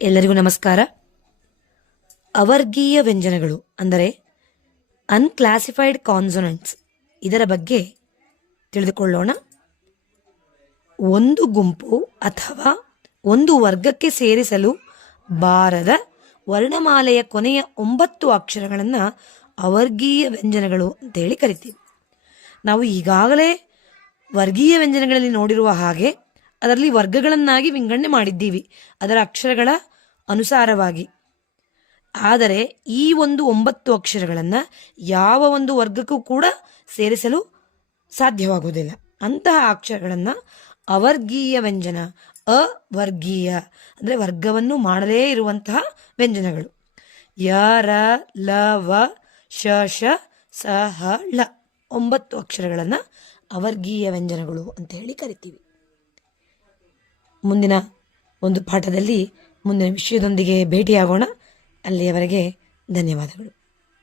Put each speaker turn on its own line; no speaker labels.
ಎಲ್ಲರಿಗೂ ನಮಸ್ಕಾರ. ಅವರ್ಗೀಯ ವ್ಯಂಜನಗಳು, ಅಂದರೆ ಅನ್ಕ್ಲಾಸಿಫೈಡ್ ಕಾನ್ಸೊನೆಂಟ್ಸ್ ಇದರ ಬಗ್ಗೆ ತಿಳಿದುಕೊಳ್ಳೋಣ. ಒಂದು ಗುಂಪು ಅಥವಾ ಒಂದು ವರ್ಗಕ್ಕೆ ಸೇರಿಸಲು ಬಾರದ ವರ್ಣಮಾಲೆಯ ಕೊನೆಯ ಒಂಬತ್ತು ಅಕ್ಷರಗಳನ್ನು ಅವರ್ಗೀಯ ವ್ಯಂಜನಗಳು ಅಂತೇಳಿ ಕರಿತೀವಿ. ನಾವು ಈಗಾಗಲೇ ವರ್ಗೀಯ ವ್ಯಂಜನಗಳಲ್ಲಿ ನೋಡಿರುವ ಹಾಗೆ ಅದರಲ್ಲಿ ವರ್ಗಗಳನ್ನಾಗಿ ವಿಂಗಡಣೆ ಮಾಡಿದ್ದೀವಿ. ಅದರ ಅಕ್ಷರಗಳ ಅನುಸಾರವಾಗಿ. ಆದರೆ ಈ ಒಂದು ಒಂಬತ್ತು ಅಕ್ಷರಗಳನ್ನು ಯಾವ ಒಂದು ವರ್ಗಕ್ಕೂ ಕೂಡ ಸೇರಿಸಲು ಸಾಧ್ಯವಾಗುವುದಿಲ್ಲ. ಅಂತಹ ಅಕ್ಷರಗಳನ್ನು ಅವರ್ಗೀಯ ವ್ಯಂಜನ, ಅವರ್ಗೀಯ ಅಂದರೆ ವರ್ಗವನ್ನು ಮಾಡಲೇ ಇರುವಂತಹ ವ್ಯಂಜನಗಳು. ಯ, ರ, ಲ, ವ, ಶ ಶ, ಸ, ಹ, ಳ ಒಂಬತ್ತು ಅಕ್ಷರಗಳನ್ನು ಅವರ್ಗೀಯ ವ್ಯಂಜನಗಳು ಅಂತ ಹೇಳಿ ಕರಿತೀವಿ. ಮುಂದಿನ ಒಂದು ಪಾಠದಲ್ಲಿ ಮುಂದಿನ ವಿಷಯದೊಂದಿಗೆ ಭೇಟಿಯಾಗೋಣ. ಅಲ್ಲಿಯವರೆಗೆ ಧನ್ಯವಾದಗಳು.